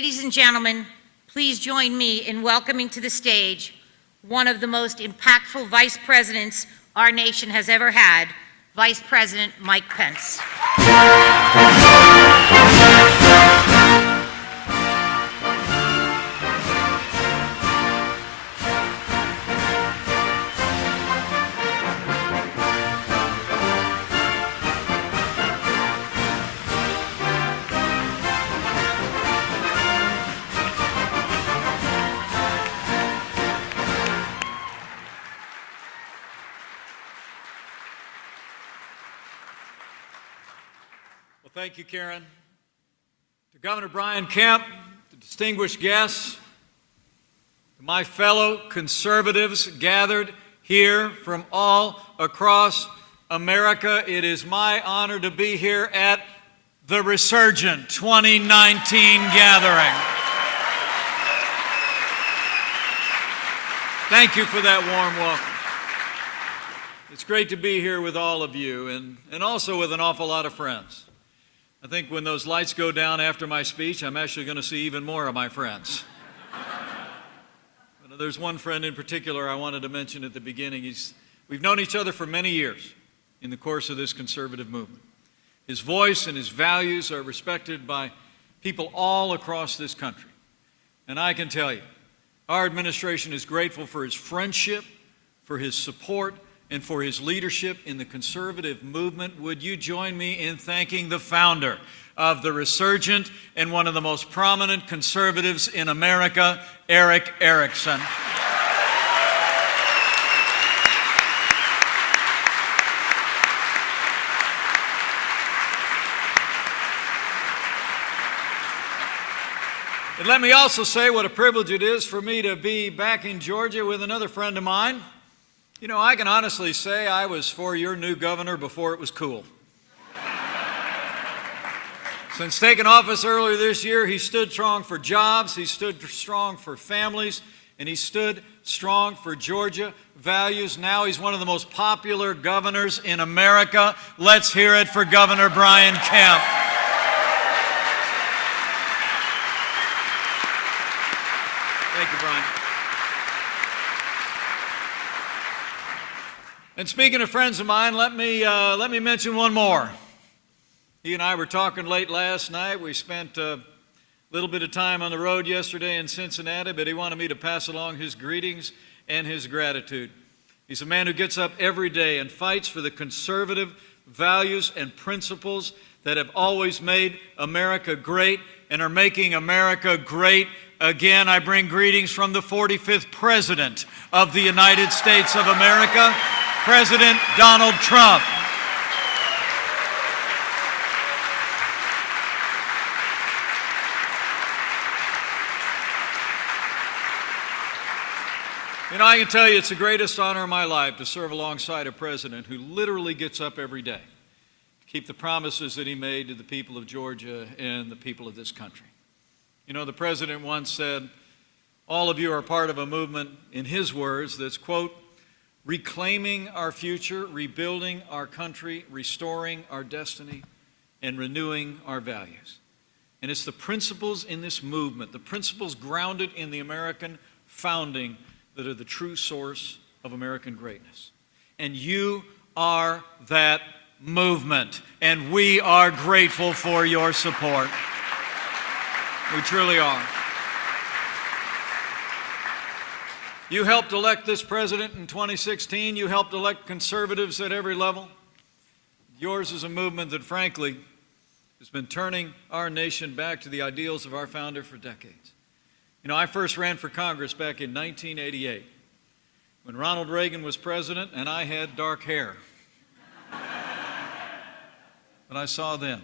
Ladies and gentlemen, please join me in welcoming to the stage one of the most impactful vice presidents our nation has ever had, Vice President Mike Pence. Well, thank you, Karen. To Governor Brian Kemp, to distinguished guests, to my fellow conservatives gathered here from all across America, it is my honor to be here at the Resurgent 2019 Gathering. Thank you for that warm welcome. It's great to be here with all of you and also with an awful lot of friends. I think when those lights go down after my speech, I'm actually going to see even more of my friends. But there's one friend in particular I wanted to mention at the beginning. We've known each other for many years in the course of this conservative movement. His voice and his values are respected by people all across this country. And I can tell you, our administration is grateful for his friendship, for his support, and for his leadership in the conservative movement. Would you join me in thanking the founder of the Resurgent and one of the most prominent conservatives in America, Erick Erickson. And let me also say what a privilege it is for me to be back in Georgia with another friend of mine. You know, I can honestly say I was for your new governor before it was cool. Since taking office earlier this year, he stood strong for jobs, he stood strong for families, and he stood strong for Georgia values. Now he's one of the most popular governors in America. Let's hear it for Governor Brian Kemp. Thank you, Brian. And speaking of friends of mine, let me mention one more. He and I were talking late last night. We spent a little bit of time on the road yesterday in Cincinnati, but he wanted me to pass along his greetings and his gratitude. He's a man who gets up every day and fights for the conservative values and principles that have always made America great and are making America great again. I bring greetings from the 45th President of the United States of America, President Donald Trump. You know, I can tell you it's the greatest honor of my life to serve alongside a president who literally gets up every day to keep the promises that he made to the people of Georgia and the people of this country. You know, the president once said, all of you are part of a movement, in his words, that's, quote, reclaiming our future, rebuilding our country, restoring our destiny, and renewing our values. And it's the principles in this movement, the principles grounded in the American founding, that are the true source of American greatness. And you are that movement, and we are grateful for your support. We truly are. You helped elect this president in 2016. You helped elect conservatives at every level. Yours is a movement that, frankly, has been turning our nation back to the ideals of our founder for decades. You know, I first ran for Congress back in 1988 when Ronald Reagan was president and I had dark hair. But I saw then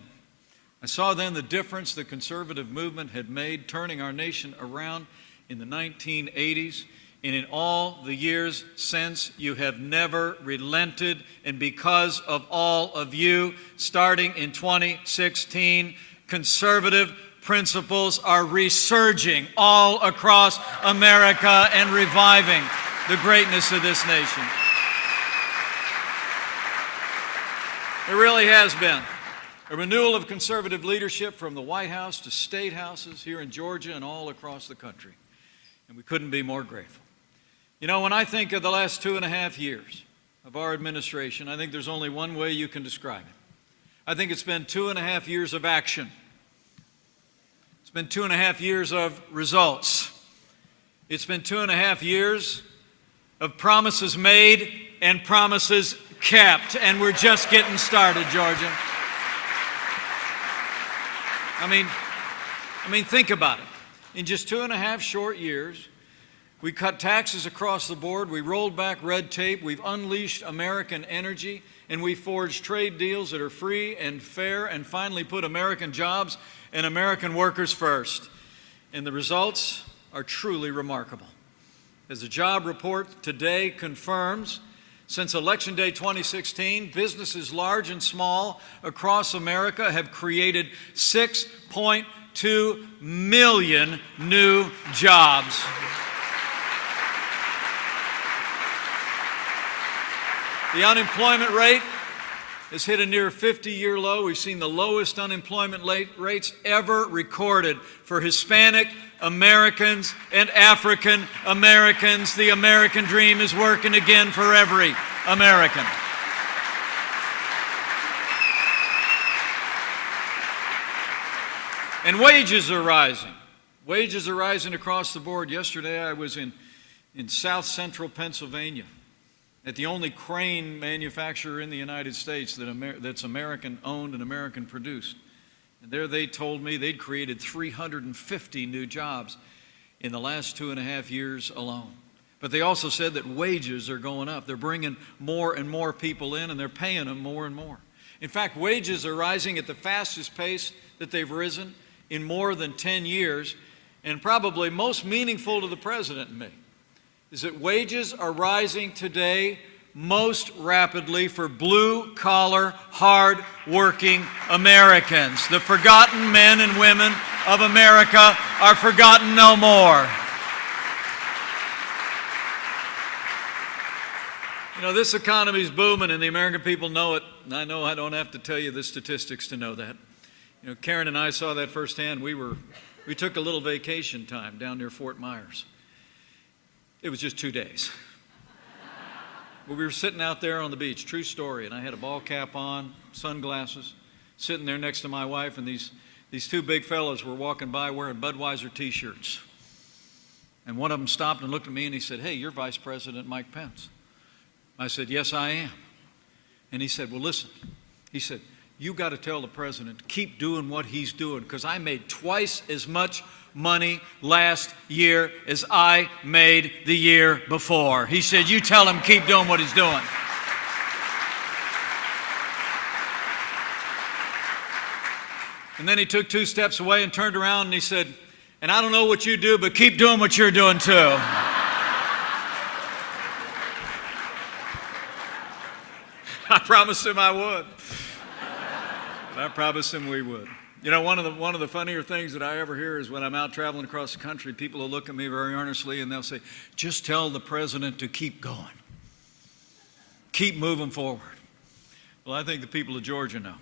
the difference the conservative movement had made, turning our nation around in the 1980s. And in all the years since, you have never relented. And because of all of you, starting in 2016, conservative principles are resurging all across America and reviving the greatness of this nation. It really has been a renewal of conservative leadership from the White House to state houses here in Georgia and all across the country. And we couldn't be more grateful. You know, when I think of the last 2.5 years of our administration, I think there's only one way you can describe it. I think it's been 2.5 years of action. It's been 2.5 years of results. It's been 2.5 years of promises made and promises kept, and we're just getting started, Georgia. I mean, think about it. In just 2.5 short years, we cut taxes across the board, we rolled back red tape, we've unleashed American energy, and we forged trade deals that are free and fair and finally put American jobs and American workers first. And the results are truly remarkable. As the job report today confirms, since Election Day 2016, businesses large and small across America have created 6.2 million new jobs. The unemployment rate has hit a near 50-year low. We've seen the lowest unemployment rates ever recorded for Hispanic Americans and African Americans. The American dream is working again for every American. And wages are rising. Wages are rising across the board. Yesterday I was in South Central Pennsylvania at the only crane manufacturer in the United States that's American-owned and American-produced. And there they told me they'd created 350 new jobs in the last 2.5 years alone. But they also said that wages are going up. They're bringing more and more people in, and they're paying them more and more. In fact, wages are rising at the fastest pace that they've risen in more than 10 years. And probably most meaningful to the president and me is that wages are rising today most rapidly for blue-collar, hard-working Americans. The forgotten men and women of America are forgotten no more. You know, this economy is booming, and the American people know it. And I know I don't have to tell you the statistics to know that. You know, Karen and I saw that firsthand. We took a little vacation time down near Fort Myers. It was just 2 days. But we were sitting out there on the beach, true story, and I had a ball cap on, sunglasses, sitting there next to my wife, and these two big fellas were walking by wearing Budweiser T-shirts. And one of them stopped and looked at me and he said, "Hey, you're Vice President Mike Pence." I said, "Yes, I am." And he said, "Well, listen," he said, "you got to tell the president to keep doing what he's doing, because I made twice as much money last year as I made the year before." He said, "You tell him keep doing what he's doing." And then he took 2 steps away and turned around and he said, "And I don't know what you do, but keep doing what you're doing too." I promised him I would. I promised him we would. You know, one of the funnier things that I ever hear is when I'm out traveling across the country, people will look at me very earnestly and they'll say, "Just tell the president to keep going. Keep moving forward." Well, I think the people of Georgia know.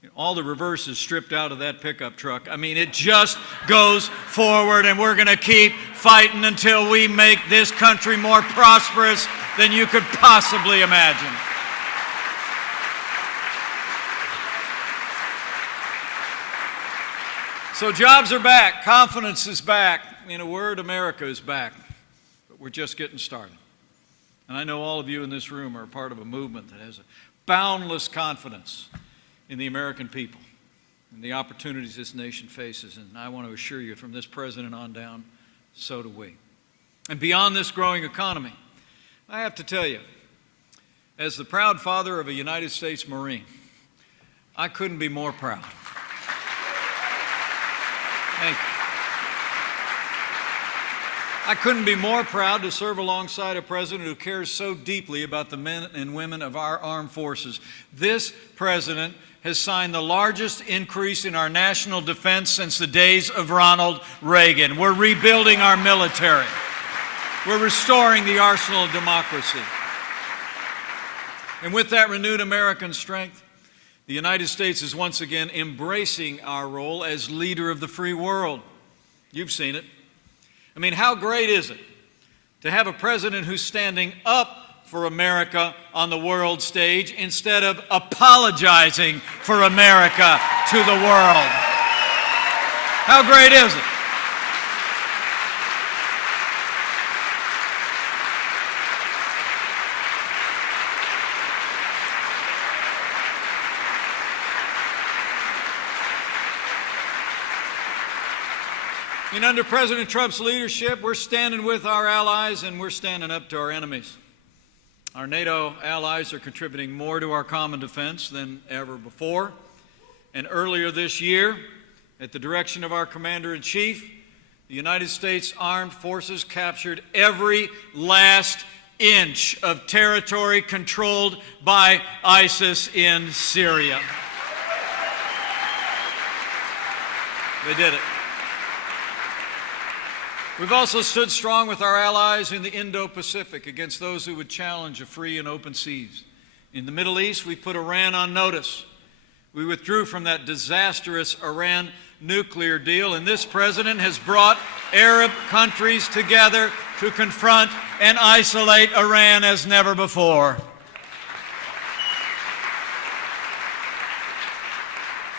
You know, all the reverse is stripped out of that pickup truck. I mean, it just goes forward, and we're going to keep fighting until we make this country more prosperous than you could possibly imagine. So jobs are back, confidence is back. In a word, America is back. But we're just getting started. And I know all of you in this room are a part of a movement that has a boundless confidence in the American people and the opportunities this nation faces. And I want to assure you, from this president on down, so do we. And beyond this growing economy, I have to tell you, as the proud father of a United States Marine, I couldn't be more proud. Thank you. I couldn't be more proud to serve alongside a president who cares so deeply about the men and women of our armed forces. This president has signed the largest increase in our national defense since the days of Ronald Reagan. We're rebuilding our military. We're restoring the arsenal of democracy. And with that renewed American strength, The United States is once again embracing our role as leader of the free world. You've seen it. I mean, how great is it to have a president who's standing up for America on the world stage instead of apologizing for America to the world? How great is it? And under President Trump's leadership, we're standing with our allies and we're standing up to our enemies. Our NATO allies are contributing more to our common defense than ever before. And earlier this year, at the direction of our Commander-in-Chief, the United States Armed Forces captured every last inch of territory controlled by ISIS in Syria. They did it. We've also stood strong with our allies in the Indo-Pacific against those who would challenge a free and open seas. In the Middle East, we put Iran on notice. We withdrew from that disastrous Iran nuclear deal, and this president has brought Arab countries together to confront and isolate Iran as never before.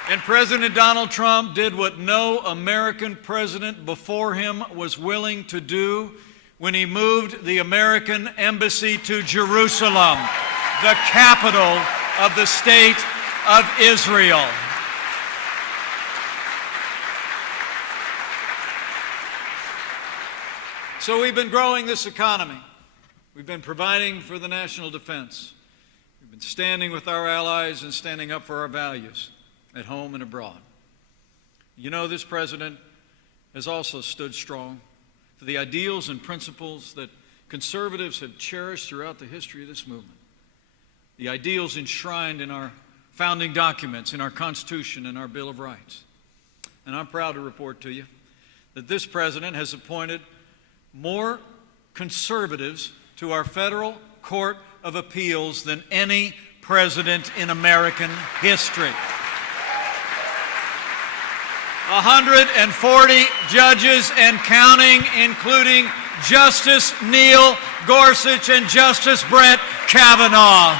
And President Donald Trump did what no American president before him was willing to do when he moved the American embassy to Jerusalem, the capital of the state of Israel. So we've been growing this economy. We've been providing for the national defense. We've been standing with our allies and standing up for our values at home and abroad. You know, this president has also stood strong for the ideals and principles that conservatives have cherished throughout the history of this movement. The ideals enshrined in our founding documents, in our Constitution and our Bill of Rights. And I'm proud to report to you that this president has appointed more conservatives to our federal Court of Appeals than any president in American history. 140 judges and counting, including Justice Neil Gorsuch and Justice Brett Kavanaugh.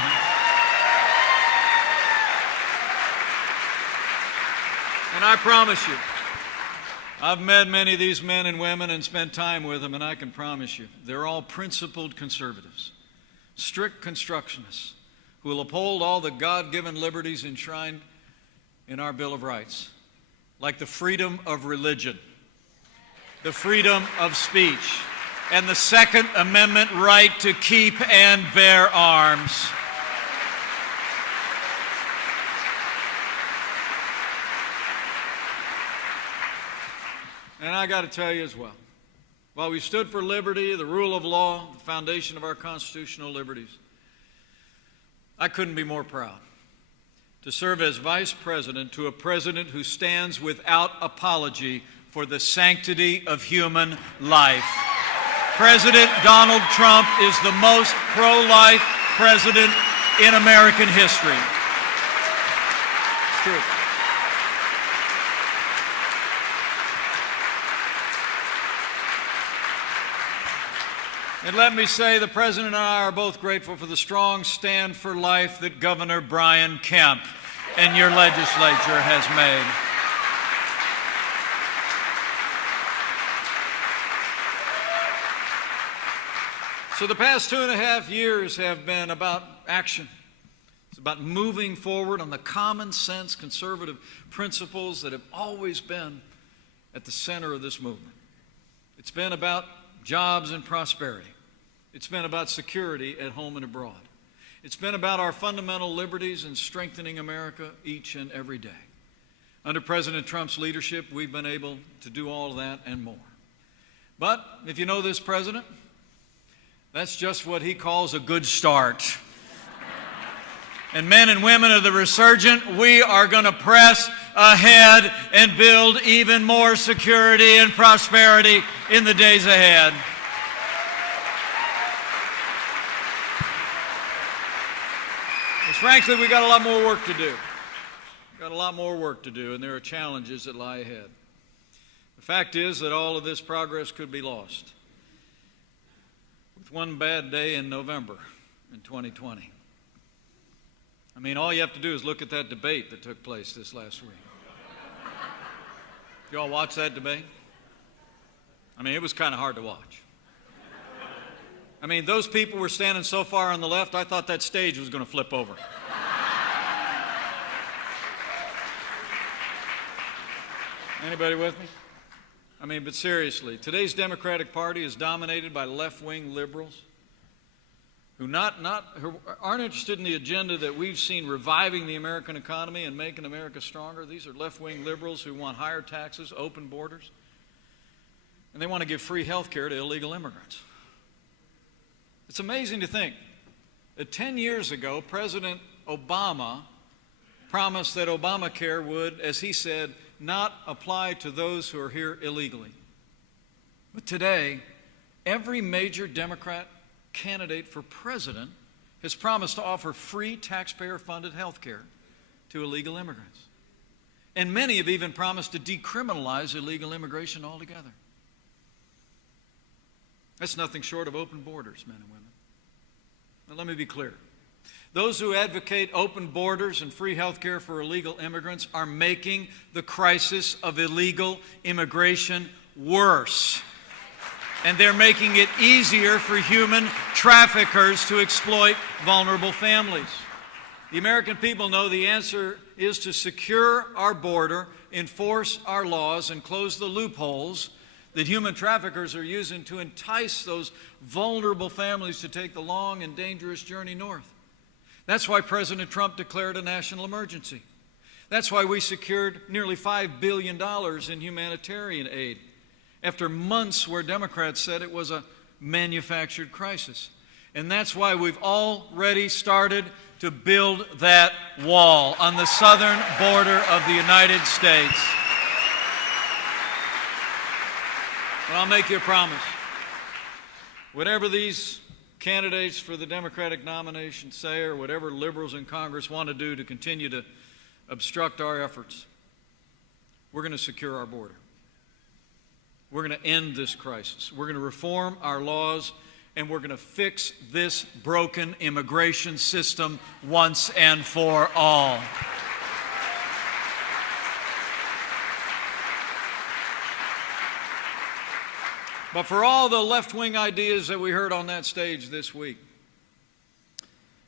And I promise you, I've met many of these men and women and spent time with them, and I can promise you, they're all principled conservatives, strict constructionists, who will uphold all the God-given liberties enshrined in our Bill of Rights, like the freedom of religion, the freedom of speech, and the Second Amendment right to keep and bear arms. And I got to tell you as well, while we stood for liberty, the rule of law, the foundation of our constitutional liberties, I couldn't be more proud to serve as vice president to a president who stands without apology for the sanctity of human life. President Donald Trump is the most pro-life president in American history. It's true. And let me say, the President and I are both grateful for the strong stand for life that Governor Brian Kemp and your legislature has made. So the past 2.5 years have been about action. It's about moving forward on the common sense conservative principles that have always been at the center of this movement. It's been about jobs and prosperity. It's been about security at home and abroad. It's been about our fundamental liberties and strengthening America each and every day. Under President Trump's leadership, we've been able to do all of that and more. But if you know this president, that's just what he calls a good start. And men and women of the Resurgent, we are going to press ahead and build even more security and prosperity in the days ahead. Because frankly, we got a lot more work to do. Got a lot more work to do, and there are challenges that lie ahead. The fact is that all of this progress could be lost with one bad day in November in 2020. I mean, all you have to do is look at that debate that took place this last week. You all watch that debate? I mean, it was kind of hard to watch. I mean, those people were standing so far on the left, I thought that stage was going to flip over. Anybody with me? I mean, but seriously, today's Democratic Party is dominated by left-wing liberals who aren't interested in the agenda that we've seen reviving the American economy and making America stronger. These are left-wing liberals who want higher taxes, open borders, and they want to give free health care to illegal immigrants. It's amazing to think that 10 years ago, President Obama promised that Obamacare would, as he said, not apply to those who are here illegally. But today, every major Democrat candidate for president has promised to offer free taxpayer-funded health care to illegal immigrants. And many have even promised to decriminalize illegal immigration altogether. That's nothing short of open borders, men and women. Now, let me be clear. Those who advocate open borders and free health care for illegal immigrants are making the crisis of illegal immigration worse. And they're making it easier for human traffickers to exploit vulnerable families. The American people know the answer is to secure our border, enforce our laws, and close the loopholes that human traffickers are using to entice those vulnerable families to take the long and dangerous journey north. That's why President Trump declared a national emergency. That's why we secured nearly $5 billion in humanitarian aid after months where Democrats said it was a manufactured crisis. And that's why we've already started to build that wall on the southern border of the United States. Well, I'll make you a promise. Whatever these candidates for the Democratic nomination say, or whatever liberals in Congress want to do to continue to obstruct our efforts, we're going to secure our border. We're going to end this crisis. We're going to reform our laws, and we're going to fix this broken immigration system once and for all. But for all the left-wing ideas that we heard on that stage this week,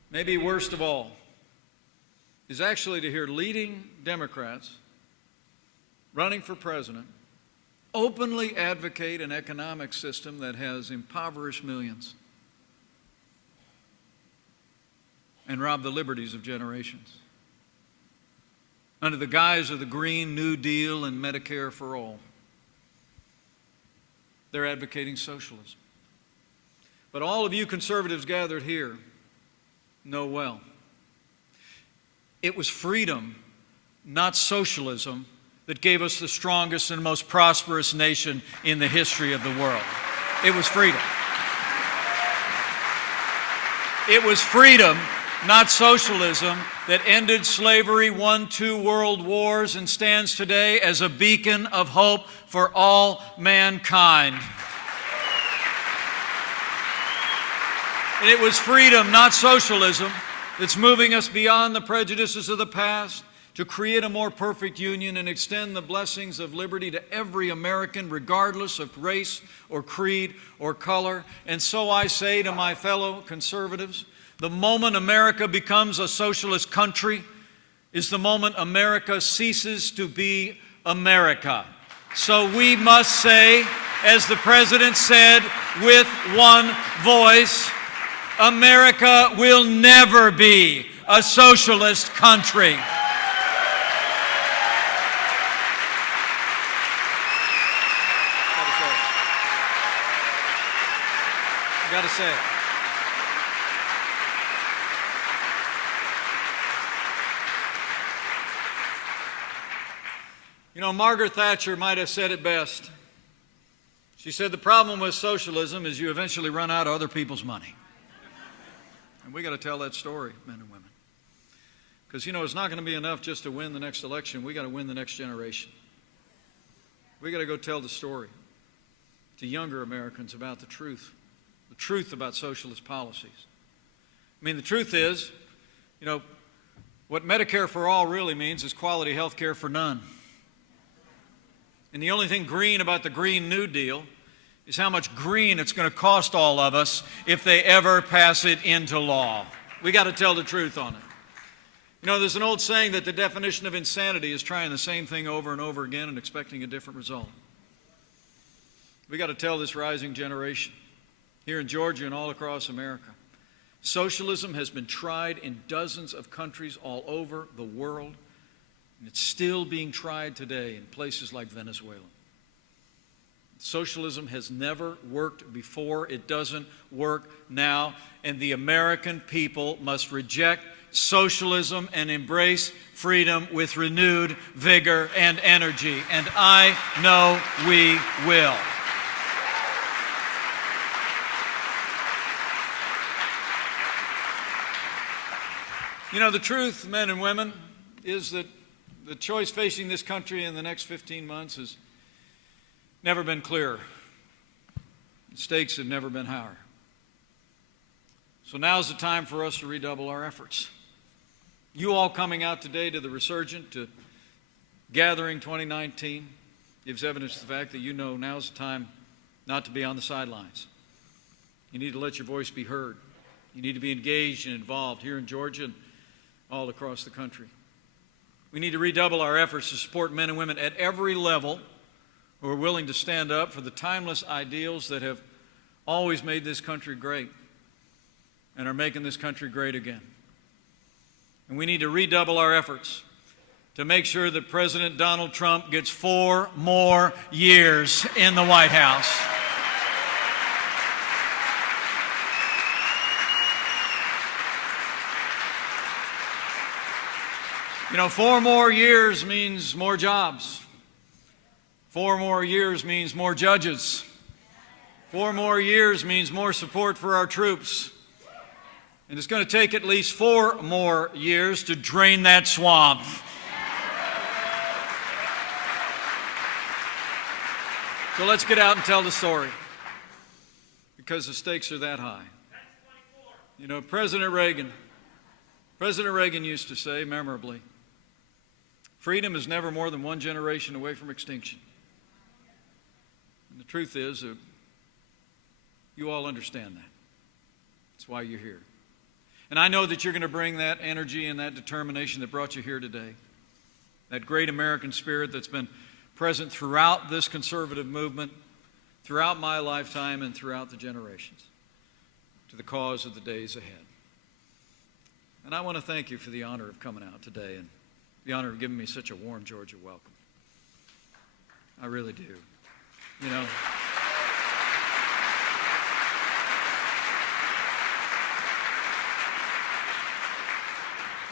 maybe worst of all is actually to hear leading Democrats running for president openly advocate an economic system that has impoverished millions and robbed the liberties of generations under the guise of the Green New Deal and Medicare for all. They're advocating socialism. But all of you conservatives gathered here know well, it was freedom, not socialism, that gave us the strongest and most prosperous nation in the history of the world. It was freedom. It was freedom, not socialism, that ended slavery, won 2 world wars, and stands today as a beacon of hope for all mankind. And it was freedom, not socialism, that's moving us beyond the prejudices of the past to create a more perfect union and extend the blessings of liberty to every American, regardless of race or creed or color. And so I say to my fellow conservatives, the moment America becomes a socialist country is the moment America ceases to be America. So we must say, as the President said with one voice, America will never be a socialist country. Got to say it. You know, Margaret Thatcher might have said it best. She said the problem with socialism is you eventually run out of other people's money. And we got to tell that story, men and women. Because, you know, it's not going to be enough just to win the next election. We got to win the next generation. We got to go tell the story to younger Americans about the truth about socialist policies. I mean, the truth is, you know, what Medicare for all really means is quality health care for none. And the only thing green about the Green New Deal is how much green it's going to cost all of us if they ever pass it into law. We got to tell the truth on it. You know, there's an old saying that the definition of insanity is trying the same thing over and over again and expecting a different result. We got to tell this rising generation here in Georgia and all across America. Socialism has been tried in dozens of countries all over the world, and it's still being tried today in places like Venezuela. Socialism has never worked before. It doesn't work now, and the American people must reject socialism and embrace freedom with renewed vigor and energy, and I know we will. You know, the truth, men and women, is that the choice facing this country in the next 15 months has never been clearer. The stakes have never been higher. So now's the time for us to redouble our efforts. You all coming out today to the Resurgent Gathering 2019 gives evidence to the fact that you know now's the time not to be on the sidelines. You need to let your voice be heard. You need to be engaged and involved here in Georgia and all across the country. We need to redouble our efforts to support men and women at every level who are willing to stand up for the timeless ideals that have always made this country great and are making this country great again. And we need to redouble our efforts to make sure that President Donald Trump gets 4 more years in the White House. You know, 4 more years means more jobs. 4 more years means more judges. 4 more years means more support for our troops. And it's going to take at least 4 more years to drain that swamp. So let's get out and tell the story, because the stakes are that high. You know, President Reagan used to say, memorably, freedom is never more than 1 generation away from extinction. And the truth is that you all understand that. That's why you're here. And I know that you're going to bring that energy and that determination that brought you here today, that great American spirit that's been present throughout this conservative movement, throughout my lifetime, and throughout the generations, to the cause of the days ahead. And I want to thank you for the honor of coming out today and the honor of giving me such a warm Georgia welcome. I really do. You know,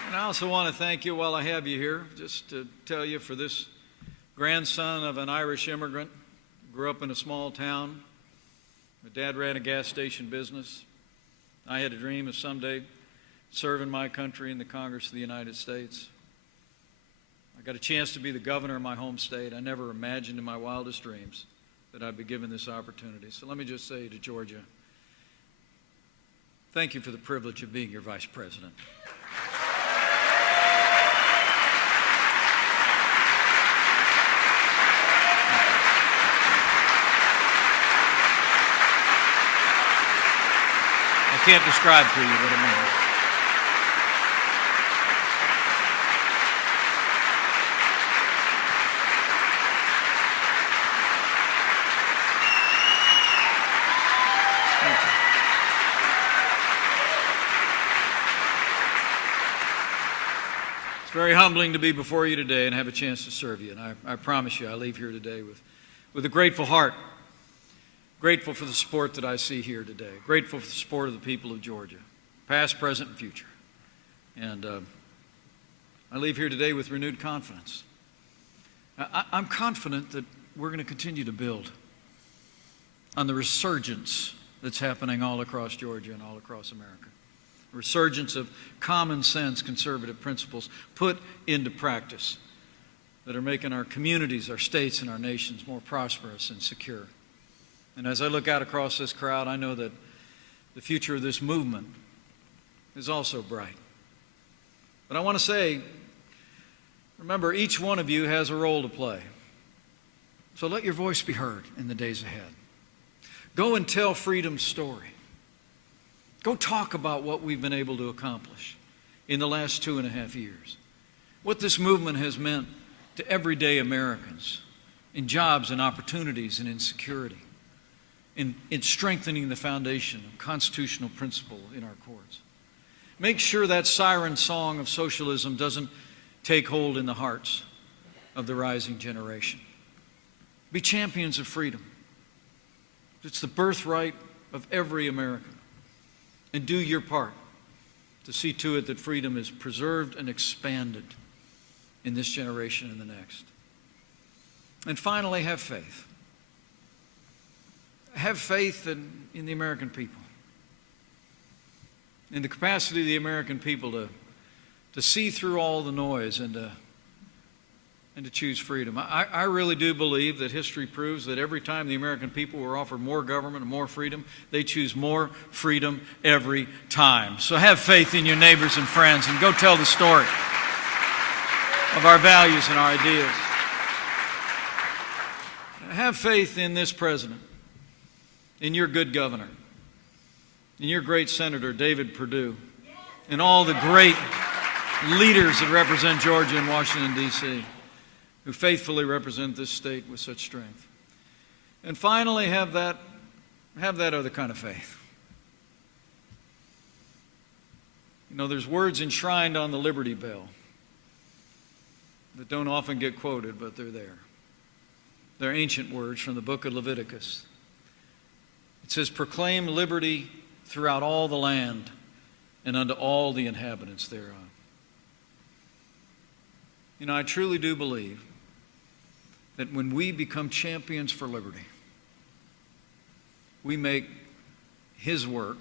and I also want to thank you while I have you here, just to tell you, for this grandson of an Irish immigrant, grew up in a small town. My dad ran a gas station business. I had a dream of someday serving my country in the Congress of the United States. I got a chance to be the governor of my home state. I never imagined in my wildest dreams that I'd be given this opportunity. So let me just say to Georgia, thank you for the privilege of being your vice president. I can't describe to you what it means. It's very humbling to be before you today and have a chance to serve you. And I promise you, I leave here today with a grateful heart. Grateful for the support that I see here today. Grateful for the support of the people of Georgia, past, present, and future. And I leave here today with renewed confidence. I'm confident that we're going to continue to build on the resurgence that's happening all across Georgia and all across America. resurgence of common sense conservative principles put into practice that are making our communities, our states, and our nations more prosperous and secure. And as I look out across this crowd, I know that the future of this movement is also bright. But I want to say, remember, each one of you has a role to play. So let your voice be heard in the days ahead. Go and tell freedom's story. Go talk about what we've been able to accomplish in the last 2.5 years. What this movement has meant to everyday Americans in jobs and opportunities and in security, in strengthening the foundation of constitutional principle in our courts. Make sure that siren song of socialism doesn't take hold in the hearts of the rising generation. Be champions of freedom. It's the birthright of every American. And do your part to see to it that freedom is preserved and expanded in this generation and the next. And finally, have faith. Have faith in the American people, in the capacity of the American people to see through all the noise and to choose freedom. I really do believe that history proves that every time the American people were offered more government and more freedom, they choose more freedom every time. So have faith in your neighbors and friends and go tell the story of our values and our ideas. Have faith in this president, in your good governor, in your great Senator David Perdue, and all the great leaders that represent Georgia and Washington, D.C., who faithfully represent this state with such strength. And finally, have that other kind of faith. You know, there's words enshrined on the Liberty Bell that don't often get quoted, but they're there. They're ancient words from the book of Leviticus. It says, "Proclaim liberty throughout all the land and unto all the inhabitants thereof." You know, I truly do believe that when we become champions for liberty, we make His work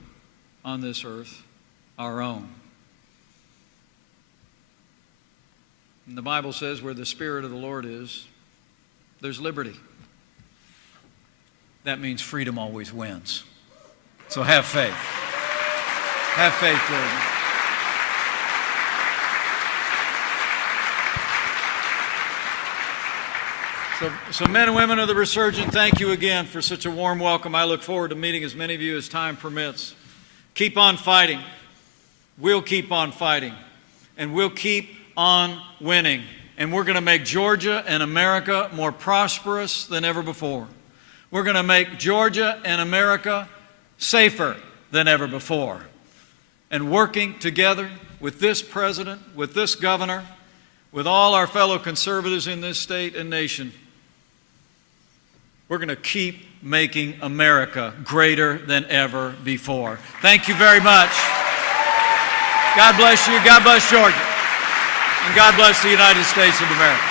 on this earth our own. And the Bible says where the Spirit of the Lord is, there's liberty. That means freedom always wins. So have faith. Have faith, Georgia. So men and women of the Resurgent, thank you again for such a warm welcome. I look forward to meeting as many of you as time permits. Keep on fighting. We'll keep on fighting. And we'll keep on winning. And we're going to make Georgia and America more prosperous than ever before. We're going to make Georgia and America safer than ever before. And working together with this president, with this governor, with all our fellow conservatives in this state and nation, we're going to keep making America greater than ever before. Thank you very much. God bless you. God bless Georgia. And God bless the United States of America.